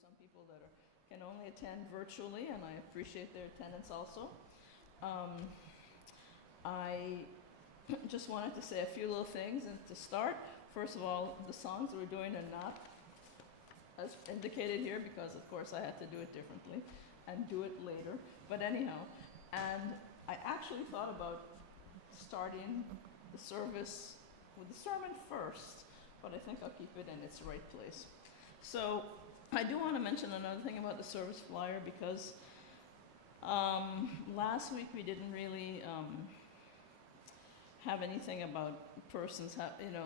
some people that can only attend virtually, and I appreciate their attendance also. I just wanted to say a few little things, and to start, first of all, the songs that we're doing are not as indicated here because, of course, I had to do it differently and do it later. But anyhow, and I actually thought about starting the service with the sermon first, but I think I'll keep it in its right place. So I do want to mention another thing about the service flyer because last week we didn't really have anything about persons,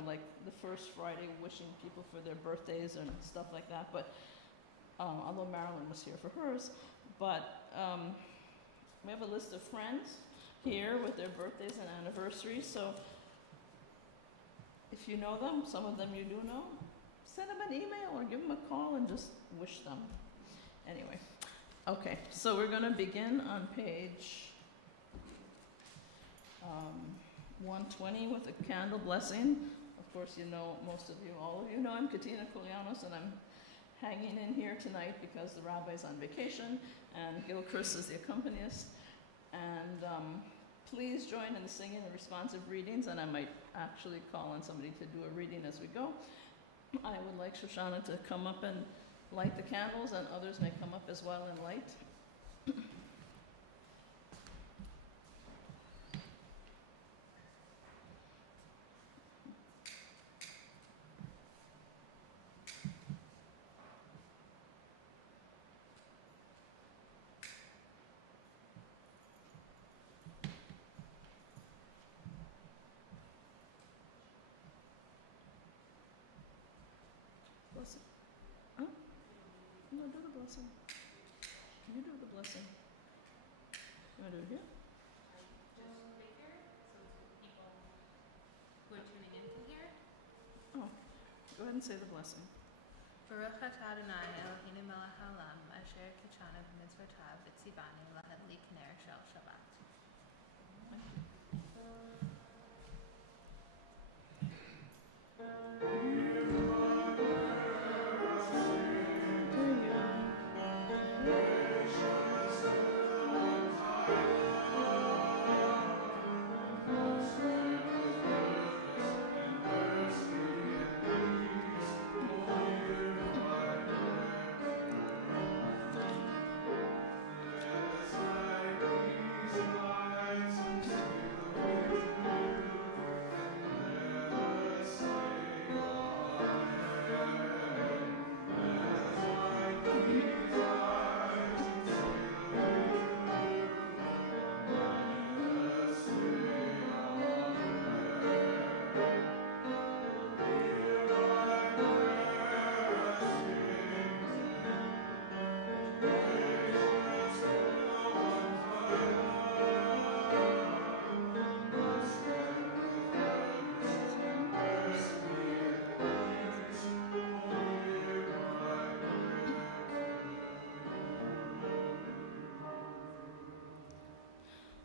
like the first Friday wishing people for their birthdays and stuff like that. But although Marilyn was here for hers, but we have a list of friends here with their birthdays and anniversaries. So if you know them, some of them you do know, send them an email or give them a call and just wish them. Anyway, okay, so we're going to begin on page 120 with a candle blessing. Of course, you know, most of you, all of you know I'm Katina Koulianos, and I'm hanging in here tonight because the rabbi's on vacation and Gil Chris is the accompanist. And please join in the singing and responsive readings, and I might actually call on somebody to do a reading as we go. I would like Shoshana to come up and light the candles, and others may come up as well and light. Blessing. Huh? No, do the blessing. You do the blessing. You want to do it here? Just bigger, so people who are tuning in can hear. Oh, go ahead and say the blessing. Baruch atah Adonai Eloheinu melech haolam asher kitshanu b'mitzvotav v'tzivanu lahadlik ner shel Shabbat.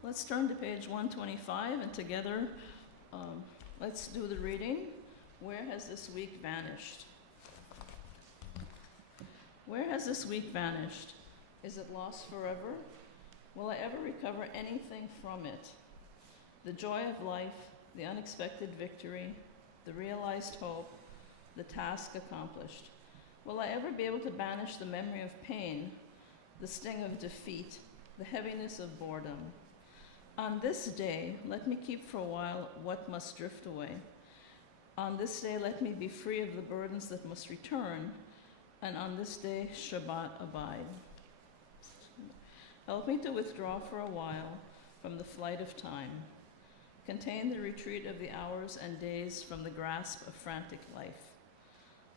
Let's turn to page 125, and together let's do the reading. Where has this week vanished? Where has this week vanished? Is it lost forever? Will I ever recover anything from it? The joy of life, the unexpected victory, the realized hope, the task accomplished. Will I ever be able to banish the memory of pain, the sting of defeat, the heaviness of boredom? On this day, let me keep for a while what must drift away. On this day, let me be free of the burdens that must return, and on this day, Shabbat abide. Help me to withdraw for a while from the flight of time. Contain the retreat of the hours and days from the grasp of frantic life.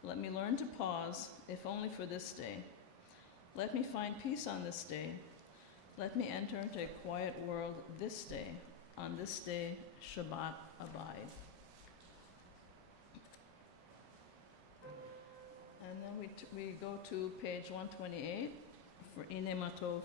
Let me learn to pause, if only for this day. Let me find peace on this day. Let me enter into a quiet world this day. On this day, Shabbat abide. And then we go to page 128 for Ine Matov.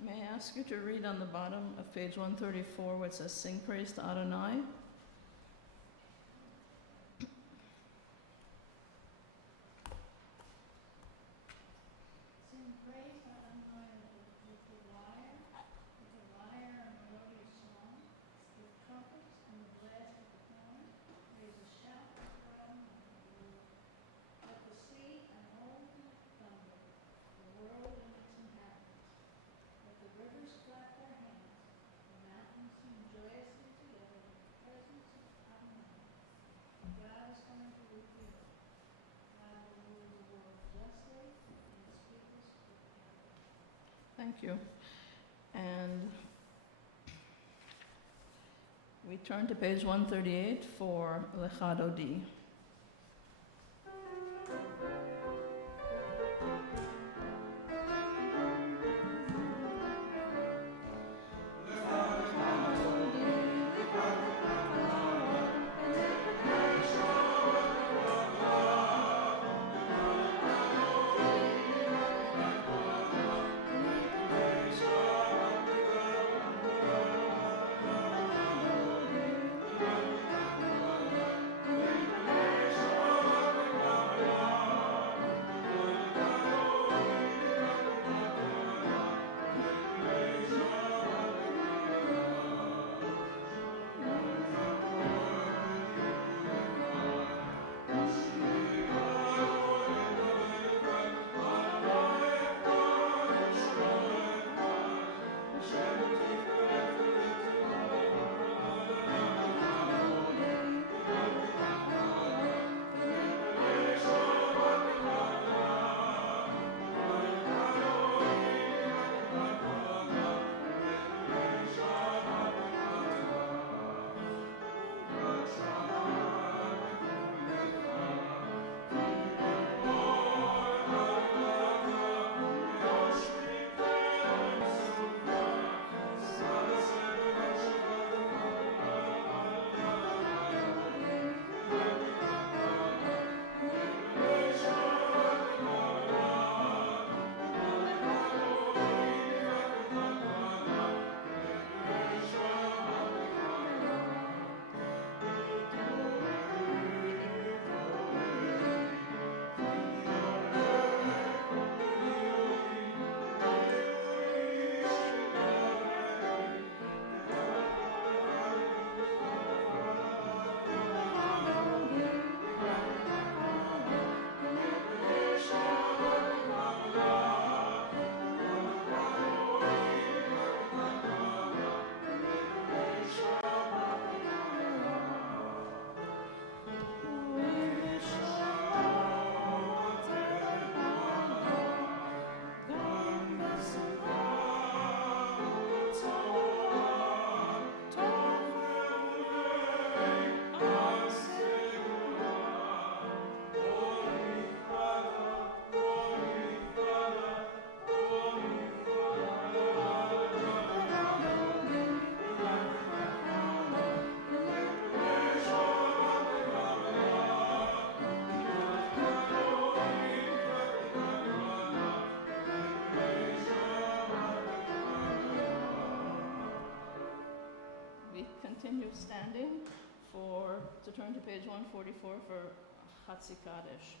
May I ask you to read on the bottom of page 134 where it says, "Sing praise to Adonai"? Sing praise to Adonai with the lyre and melodious song, with trumpets and the blast of the horn. Raise a shout of triumph unto the Lord. Let the sea and all of it thunder, the world and its inhabitants. Let the rivers clap their hands, the mountains sing joyously together in the presence of Adonai. God is coming to rule the earth. God will rule the world justly and his peoples forever. Thank you. And we turn to page 138 for Lecha Dodi. Continue standing to turn to page 144 for Hatzi Kaddish.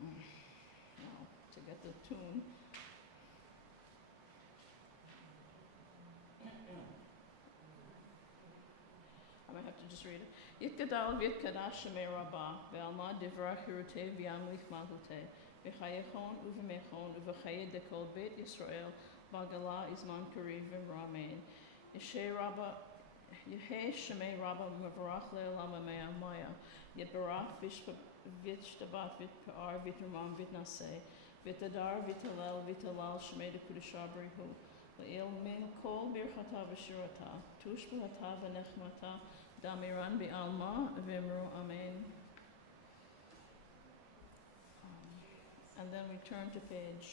Now, to get the tune. I might have to just read it. Yitkadal v'yitkadash shemei rabbah, ve'alma divra hirutei v'yamlich malhutei, v'chayechon uv'mechon uv'chayed dekol beit Yisrael, v'agala izman kariv v'ramein. Yeshei Rabba, Yehei Shemei Rabba Mavarach Le'olam Maya, Yitbarach Vishtabat Vitpar Vitramam Vitnaseh, Vitadar Vitalel Vitalal Shemei Dekudisha Barihu, Le'il Min Kol Birchata V'Shirata, Tush B'Hata V'Nechmata, Damiran B'Alma V'Imru Amen. And then we turn to page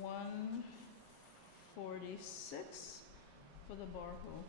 146 for the Baruch.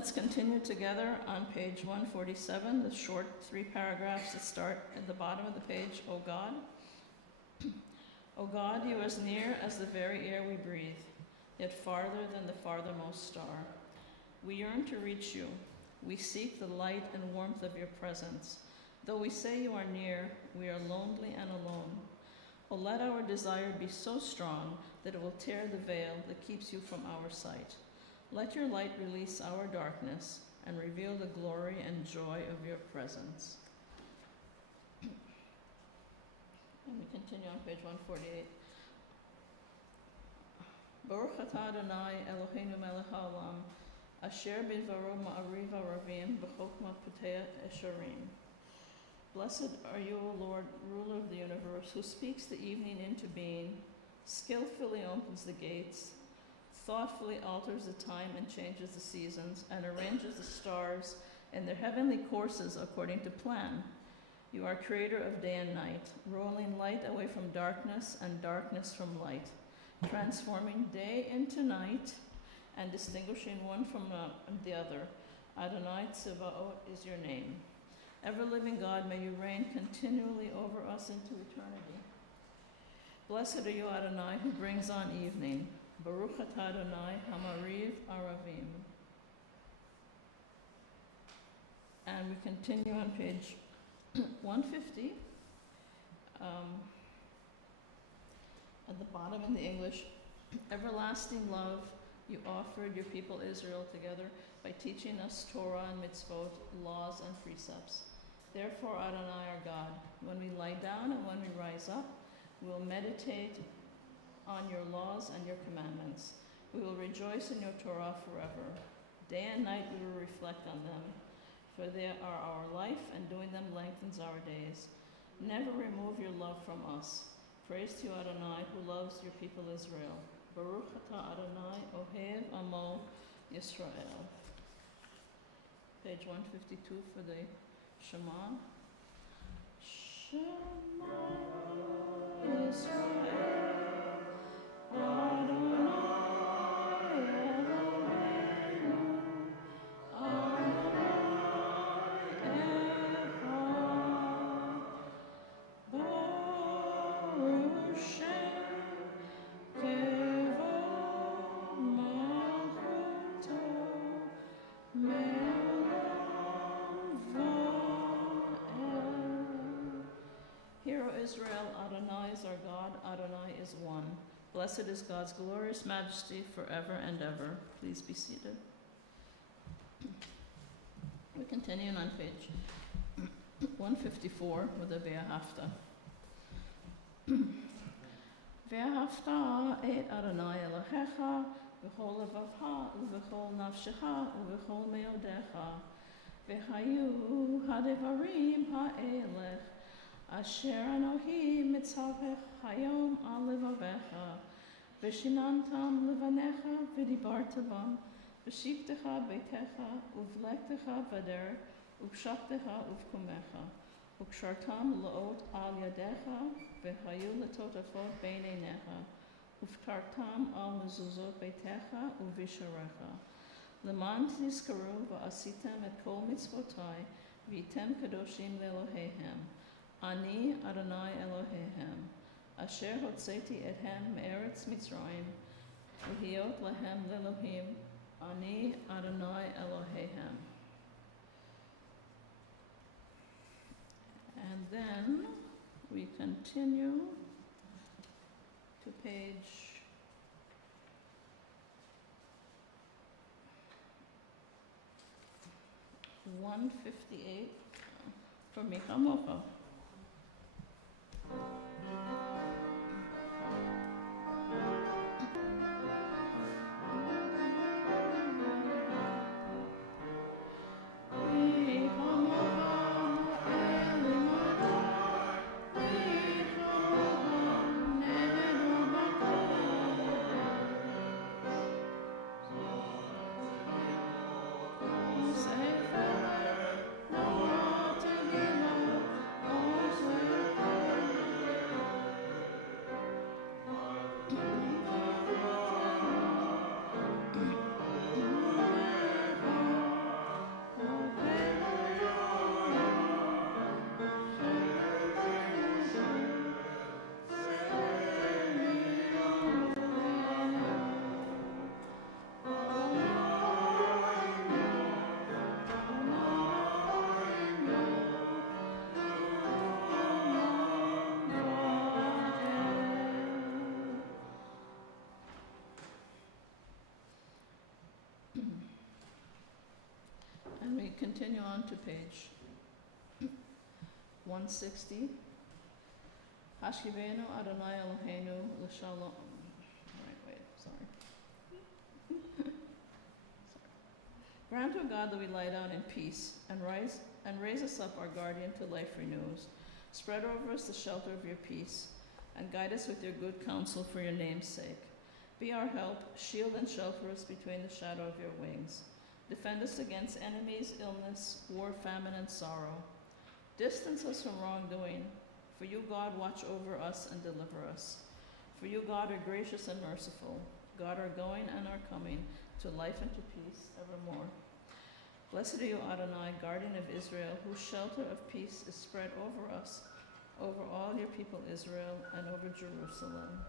let's continue together on page 147, the short 3 paragraphs that start at the bottom of the page. O God, O God, you are as near as the very air we breathe, yet farther than the farthermost star. We yearn to reach you. We seek the light and warmth of your presence. Though we say you are near, we are lonely and alone. O let our desire be so strong that it will tear the veil that keeps you from our sight. Let your light release our darkness and reveal the glory and joy of your presence. And we continue on page 148. Baruch atah Adonai Eloheinu melech haolam, asher bidvaro ma'ariv aravim b'chokma puteh esharim. Blessed are you, O Lord, ruler of the universe, who speaks the evening into being, skillfully opens the gates, thoughtfully alters the time and changes the seasons, and arranges the stars in their heavenly courses according to plan. You are creator of day and night, rolling light away from darkness and darkness from light, transforming day into night and distinguishing one from the other. Adonai Tzevaot is your name. Ever-living God, may you reign continually over us into eternity. Blessed are you, Adonai, who brings on evening. Baruch atah Adonai hamariv aravim. And we continue on page 150. At the bottom in the English, everlasting love you offered your people Israel together by teaching us Torah and mitzvot, laws and precepts. Therefore, Adonai our God, when we lie down and when we rise up, we will meditate on your laws and your commandments. We will rejoice in your Torah forever. Day and night we will reflect on them, for they are our life, and doing them lengthens our days. Never remove your love from us. Praise to you, Adonai, who loves your people Israel. Baruch atah Adonai, Ohev Amo Yisrael. Page 152 for the Shema. Shema Yisrael, Adonai Eloheinu, Adonai Echad, Baruch Shem Kevod Malchuto, Hear, O Israel, Adonai is our God, Adonai is one. Blessed is God's glorious majesty forever and ever. Please be seated. We continue on page 154 with the Ve'ahavta. Ve'ahavta et Adonai Elohecha v'chol levavcha v'chol nafshecha v'chol meodecha v'hayu hadevarim ha'elech asher anohi mitzavech hayom al levavecha v'shinantam levanecha v'dibarta bam v'shivtecha beitecha uvlektecha v'derech uvshaktecha uvkumecha ukshartam la'ot al yadecha v'hayu letotafot bein einecha uftartam al mezuzot beitecha uvisharecha leman tizkaru v'asitem et kol mitzvotai v'item kadoshim le'elohehem ani Adonai Elohehem asher hotzeti ethem me'eretz Mitzrayim v'hiot lahem le'elohim ani Adonai Elohehem. And then we continue to page 158 for Micha Mocha. continue on to page 160. Hashkivenu Adonai Eloheinu l'shalom. Sorry. Grant, O God, that we lie down in peace and raise us up, our guardian, to life renews. Spread over us the shelter of your peace, and guide us with your good counsel for your name's sake. Be our help, shield and shelter us between the shadow of your wings. Defend us against enemies, illness, war, famine, and sorrow. Distance us from wrongdoing, for you, God, watch over us and deliver us. For you, God, are gracious and merciful, God, our going and our coming, to life and to peace evermore. Blessed are you, Adonai, guardian of Israel, whose shelter of peace is spread over us, over all your people Israel, and over Jerusalem.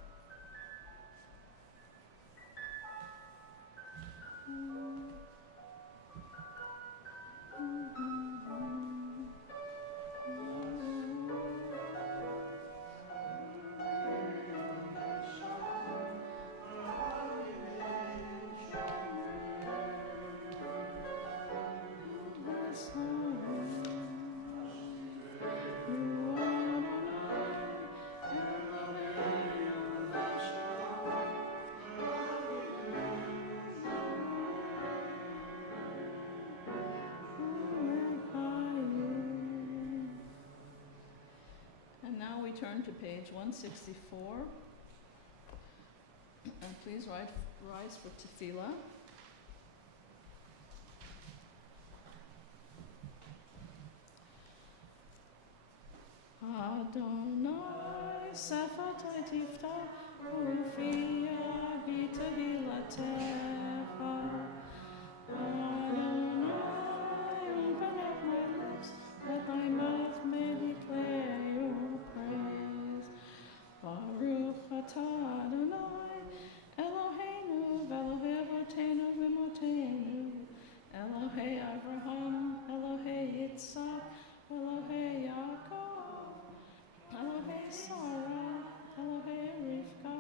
Turn to page 164, and please rise for tefillah. Adonai sefatai tiftach ufiya b'tehilatecha. Adonai, open up my lips, let my mouth may declare your praise. Baruch atah Adonai, Eloheinu v'Elohei avotenu v'imotenu, Elohei Avraham, Elohei Yitzhak, Elohei Yaakov, Elohei Sarah, Elohei Rivka,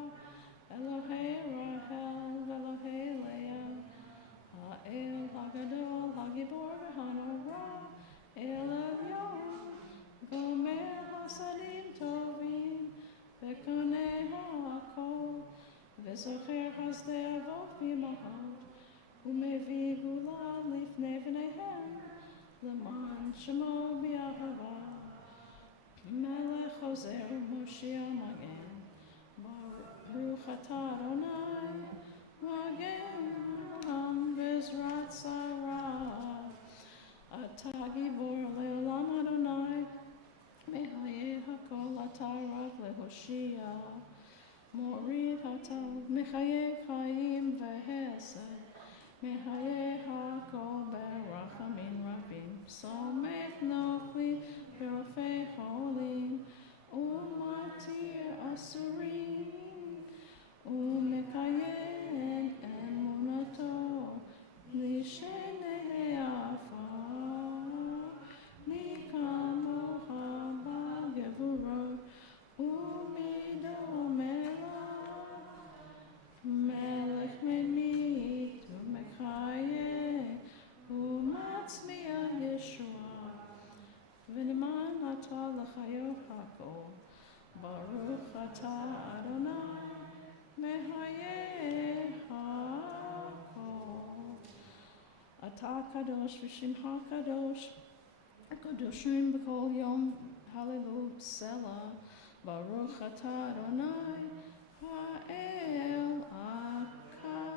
Elohei Rachel, Elohei Leah, Ha'el Hagadol, Hagibor v'Hanora, El Elyon, Gomer Hasadim Tovim, V'konei ha'akol, V'zocher hasdei avot v'imahot, U'mevii gula lifnei v'neihem, L'man shemo b'yahava, Melech Ozer Moshiach Magen, Baruch atah Adonai, Magen Olam v'ezrat Sarah, Atah Gibor le'olam Adonai, Mehayeh hakol atah rav lehoshia, Morid hatav mechayeh chayim v'hesed, Mehayeh hakol berachamim rabim, Somech nochli v'rofei cholim, Umatir asurim, Umekayeh emunato l'shenei afar, Mikamocha b'gevurot u'midomela, Melech memit u'mechayeh u'matzmiah Yeshua, v'neman atah l'chayot hakol, Baruch atah Adonai, mehayeh hakol. Atah kadosh v'shimcha kadosh, kadoshim b'kol yom, hallelujah, selah, Baruch atah Adonai, ha'el akadosh.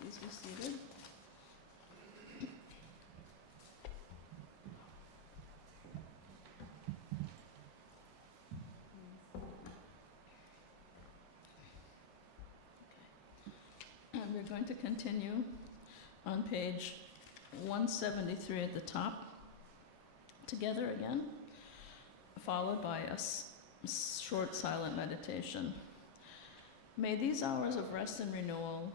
Please be seated. And we're going to continue on page 173 at the top, together again, followed by a short silent meditation. May these hours of rest and renewal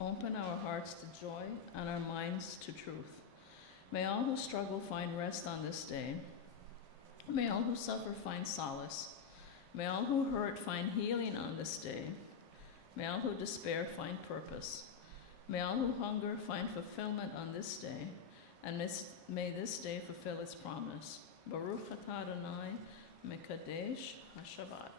open our hearts to joy and our minds to truth. May all who struggle find rest on this day. May all who suffer find solace. May all who hurt find healing on this day. May all who despair find purpose. May all who hunger find fulfillment on this day, and may this day fulfill its promise. Baruch atah Adonai mekadesh HaShabbat.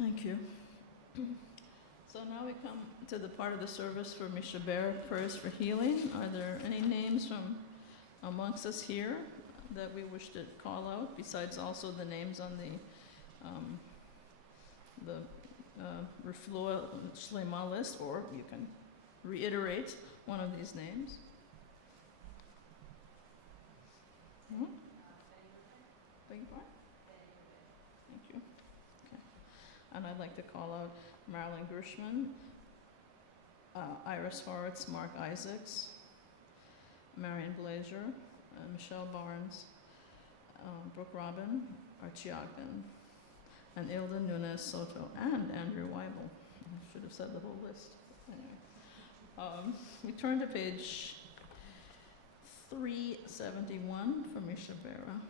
Thank you. So now we come to the part of the service for Mishaber, prayers for healing. Are there any names from amongst us here that we wish to call out, besides also the names on the Refuah Shlema list, or you can reiterate one of these names? Hmm? Beg your pardon? Thank you. Okay. And I'd like to call out Marilyn Gershman, Iris Horitz, Mark Isaacs, Marion Blazer, Michelle Barnes, Brooke Robin, Archie Ogden, and Ilda Nunes Soto, and Andrew Weibel. I should have said the whole list. Anyway. We turn to page 371 for Mishabera.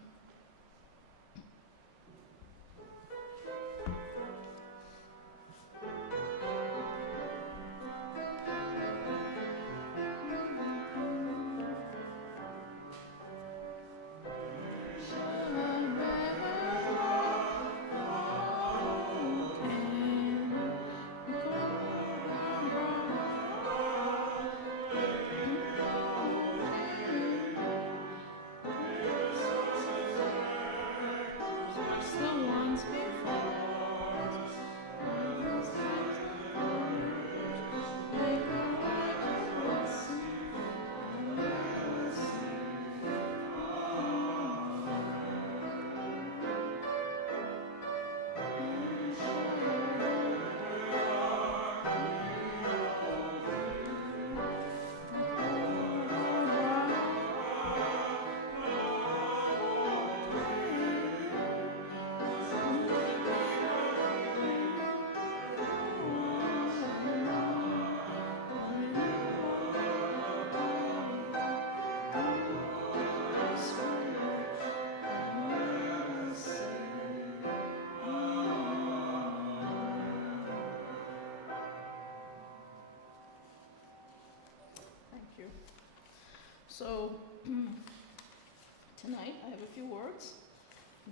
So, tonight I have a few words.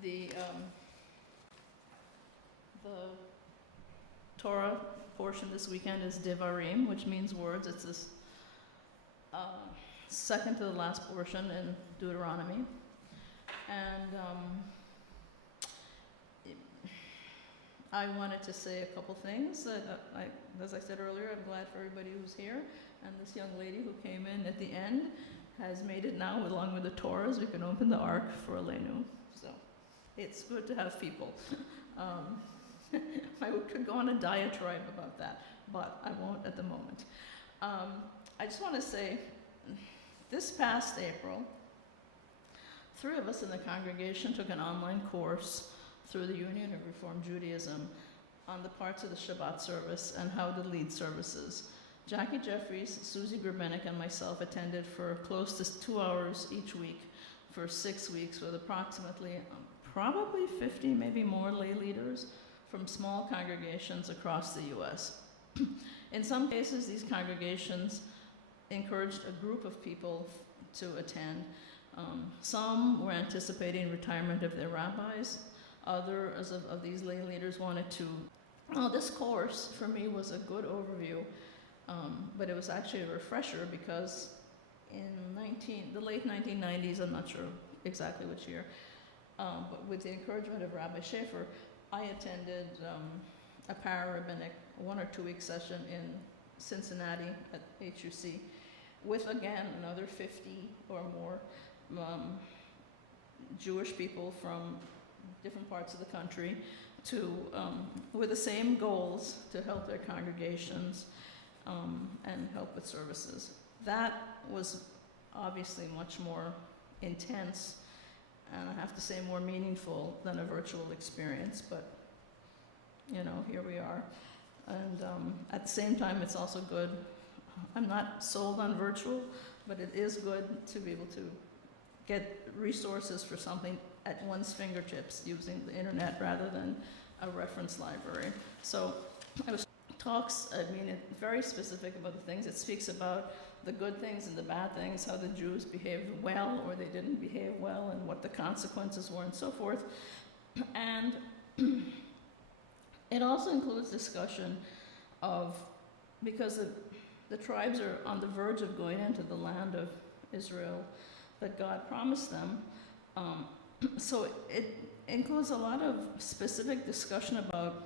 The Torah portion this weekend is Devarim, which means words. It's this second to the last portion in Deuteronomy. And I wanted to say a couple things. As I said earlier, I'm glad for everybody who's here. And this young lady who came in at the end has made it now, along with the Torahs. We can open the Ark for Aleinu. So it's good to have people. I could go on a diatribe about that, but I won't at the moment. I just want to say, this past April, 3 of us in the congregation took an online course through the Union of Reform Judaism on the parts of the Shabbat service and how to lead services. Jackie Jeffries, Susie Grabenick, and myself attended for close to 2 hours each week for 6 weeks with approximately probably 50, maybe more lay leaders from small congregations across the U.S. In some cases, these congregations encouraged a group of people to attend. Some were anticipating retirement of their rabbis. Others of these lay leaders wanted to. This course for me was a good overview, but it was actually a refresher because in the late 1990s, I'm not sure exactly which year, but with the encouragement of Rabbi Schaefer, I attended a para-rabbinic 1 or 2 week session in Cincinnati at HUC with, again, another 50 or more Jewish people from different parts of the country with the same goals to help their congregations and help with services. That was obviously much more intense and I have to say more meaningful than a virtual experience, but here we are. And at the same time, it's also good. I'm not sold on virtual, but it is good to be able to get resources for something at one's fingertips using the internet rather than a reference library. So talks, very specific about the things. It speaks about the good things and the bad things, how the Jews behaved well or they didn't behave well, and what the consequences were, and so forth. And it also includes discussion of, because the tribes are on the verge of going into the land of Israel that God promised them. So it includes a lot of specific discussion about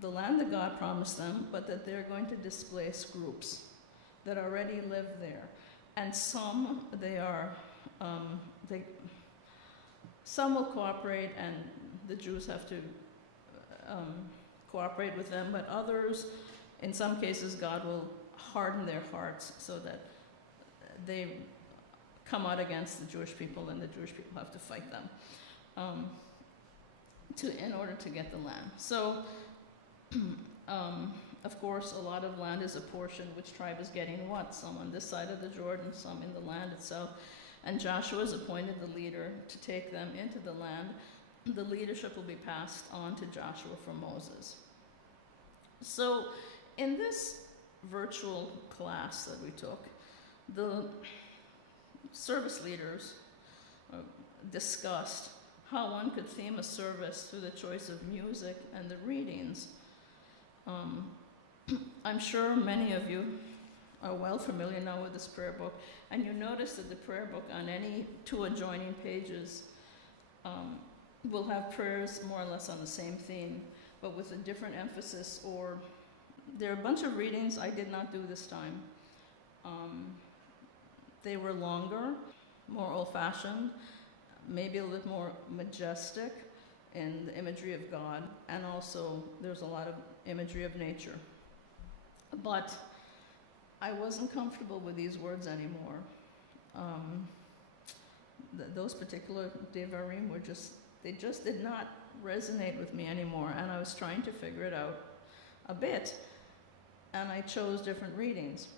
the land that God promised them, but that they're going to displace groups that already live there. And some some will cooperate and the Jews have to cooperate with them, but others, in some cases, God will harden their hearts so that they come out against the Jewish people and the Jewish people have to fight them in order to get the land. So, of course, a lot of land is apportioned, which tribe is getting what, some on this side of the Jordan, some in the land itself. And Joshua is appointed the leader to take them into the land. The leadership will be passed on to Joshua from Moses. So in this virtual class that we took, the service leaders discussed how one could theme a service through the choice of music and the readings. I'm sure many of you are well familiar now with this prayer book, and you notice that the prayer book on any 2 adjoining pages will have prayers more or less on the same theme, but with a different emphasis, or there are a bunch of readings I did not do this time. They were longer, more old-fashioned, maybe a little more majestic in the imagery of God, and also there's a lot of imagery of nature. But I wasn't comfortable with these words anymore. Those particular Devarim they just did not resonate with me anymore, and I was trying to figure it out a bit, and I chose different readings.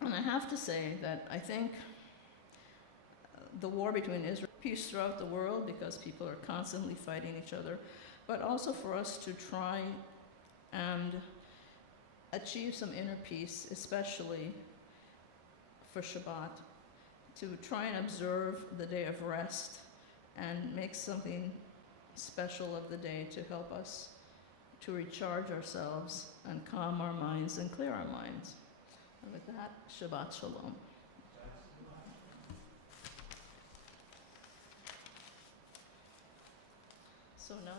And I have to say that I think the war between Israel and peace throughout the world, because people are constantly fighting each other, but also for us to try and achieve some inner peace, especially for Shabbat, to try and observe the day of rest and make something special of the day to help us to recharge ourselves and calm our minds and clear our minds. And with that, Shabbat Shalom. So now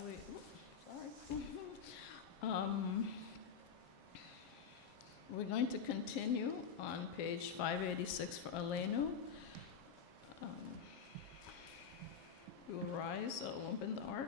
we're going to continue on page 586 for Aleinu. We will rise, I'll open the ark.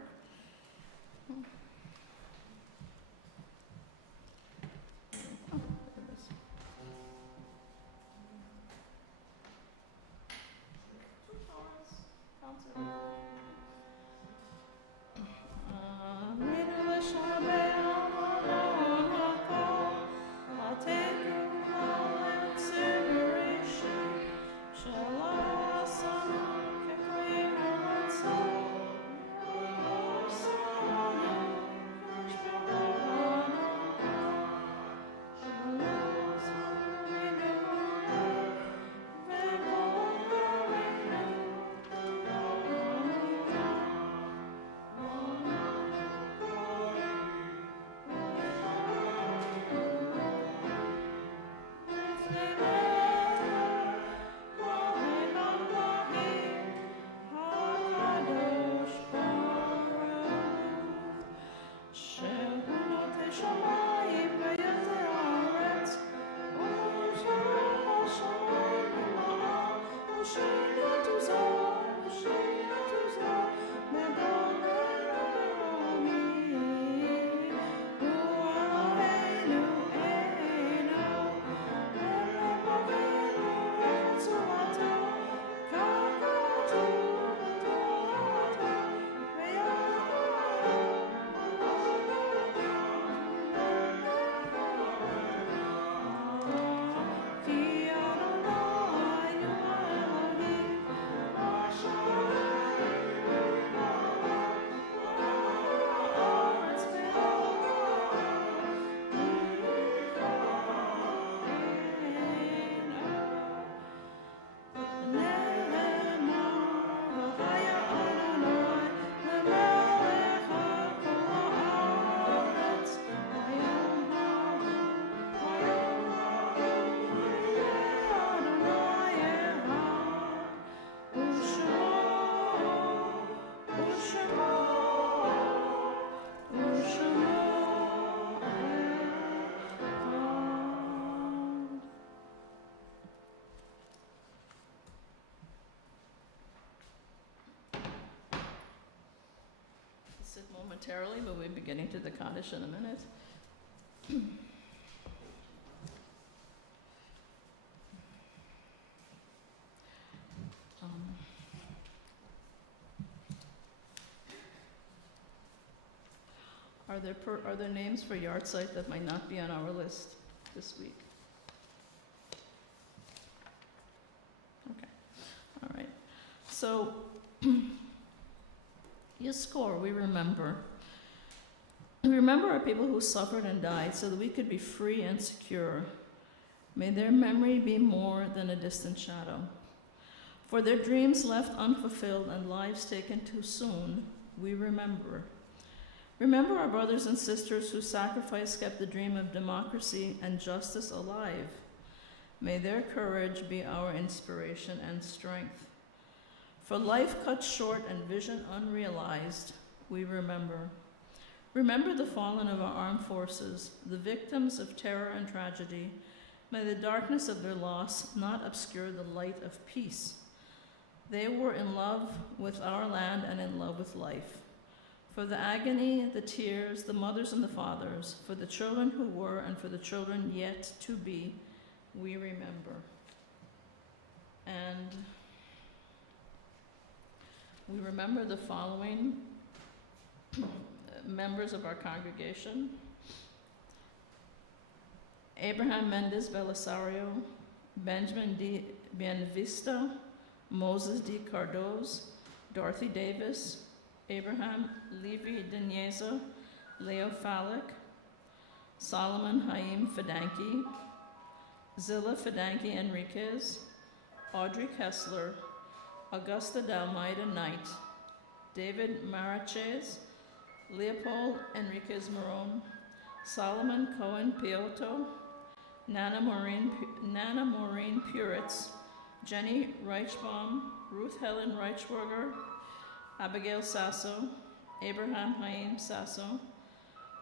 Sit momentarily, but we'll be getting to the Kaddish in a minute. Are there names for yard site that might not be on our list this week? Okay, all right. So, Yizkor, we remember. We remember our people who suffered and died so that we could be free and secure. May their memory be more than a distant shadow. For their dreams left unfulfilled and lives taken too soon, we remember. Remember our brothers and sisters whose sacrifice kept the dream of democracy and justice alive. May their courage be our inspiration and strength. For life cut short and vision unrealized, we remember. Remember the fallen of our armed forces, the victims of terror and tragedy. May the darkness of their loss not obscure the light of peace. They were in love with our land and in love with life. For the agony, the tears, the mothers and the fathers, for the children who were and for the children yet to be, we remember. And we remember the following members of our congregation: Abraham Mendez Belisario, Benjamin D. Bienvista, Moses D. Cardoz, Dorothy Davis, Abraham Levi Denyeza, Leo Falick, Solomon Haim Fedanki, Zilla Fedanki Enriquez, Audrey Kessler, Augusta Dalmaida Knight, David Marachez, Leopold Enriquez Moron, Solomon Cohen Piotto, Nana Maureen Puritz, Jenny Reichbaum, Ruth Helen Reichberger, Abigail Sasso, Abraham Haim Sasso,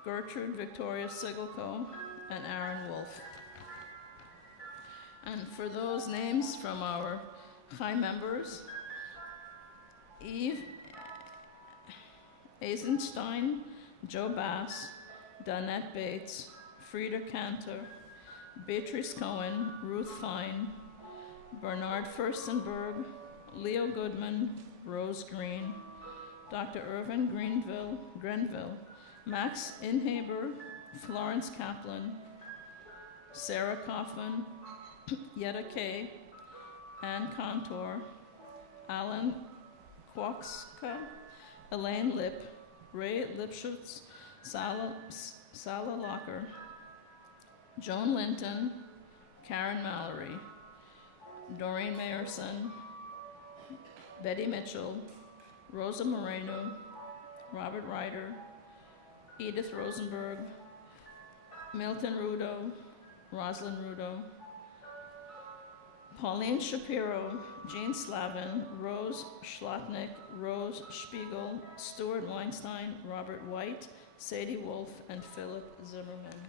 Gertrude Victoria Sigelko, and Aaron Wolf. And for those names from our Chai members, Eve Eisenstein, Joe Bass, Donette Bates, Frieda Cantor, Beatrice Cohen, Ruth Fine, Bernard Furstenberg, Leo Goodman, Rose Green, Dr. Irvin Grenville, Max Inhaber, Florence Kaplan, Sarah Kaufman, Yetta Kay, Ann Contour, Alan Kwokska, Elaine Lipp, Ray Lipschutz, Sala Locker, Joan Linton, Karen Mallory, Doreen Mayerson, Betty Mitchell, Rosa Moreno, Robert Ryder, Edith Rosenberg, Milton Rudo, Rosalind Rudo, Pauline Shapiro, Jean Slavin, Rose Schlotnick, Rose Spiegel, Stuart Weinstein, Robert White, Sadie Wolf, and Philip Zimmerman.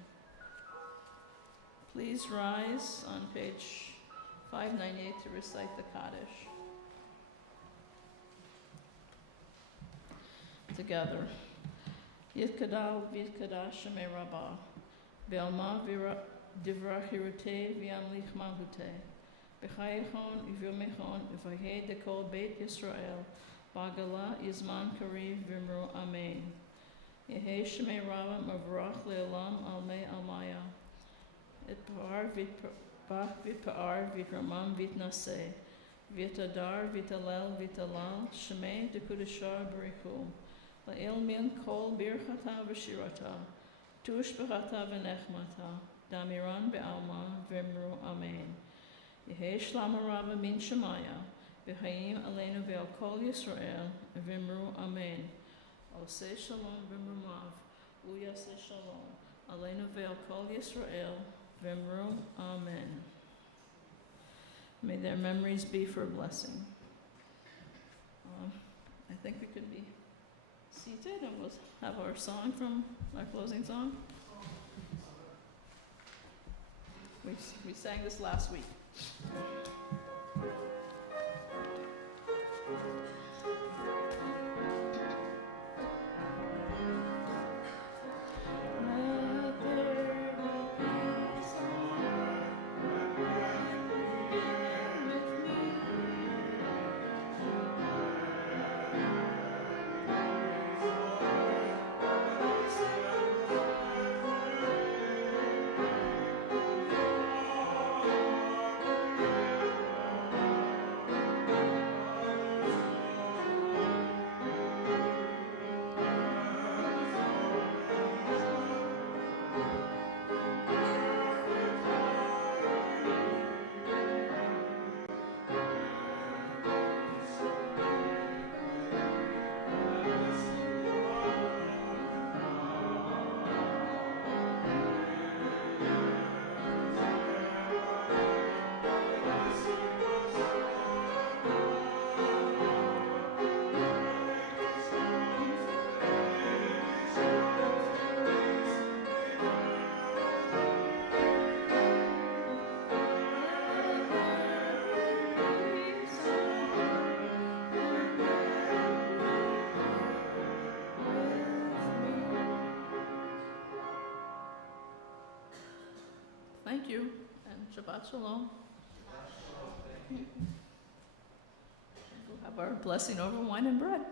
Please rise on page 598 to recite the Kaddish. Together. Yitkadal v'yitkadash shemei rabbah, ve'alma divrachirute v'yamlich malhute, b'chayechon u'v'yomechon u'v'hei dekol beit Yisrael, b'agala yizman kariv v'imru amen. Yehei shemei rabbah mavrach le'olam almei almaya, et pa'ar v'pa'ar v'ramam v'tnaseh, v'tadar v'talel v'talal, shemei dekudashar b'richu, La'ilmin kol birchata v'shirata, tush b'chata v'nechmata, damiran be'alma v'imru amen. Yehei shlama rava min shemaya, v'chayim aleinu ve'al kol Yisrael, v'imru amen. Oseh shalom v'imrumav, uyaseh shalom, aleinu ve'al kol Yisrael, v'imru amen. May their memories be for a blessing. I think we could be seated and we'll have our song from our closing song. We sang this last week. Thank you, and Shabbat Shalom. We'll have our blessing over wine and bread.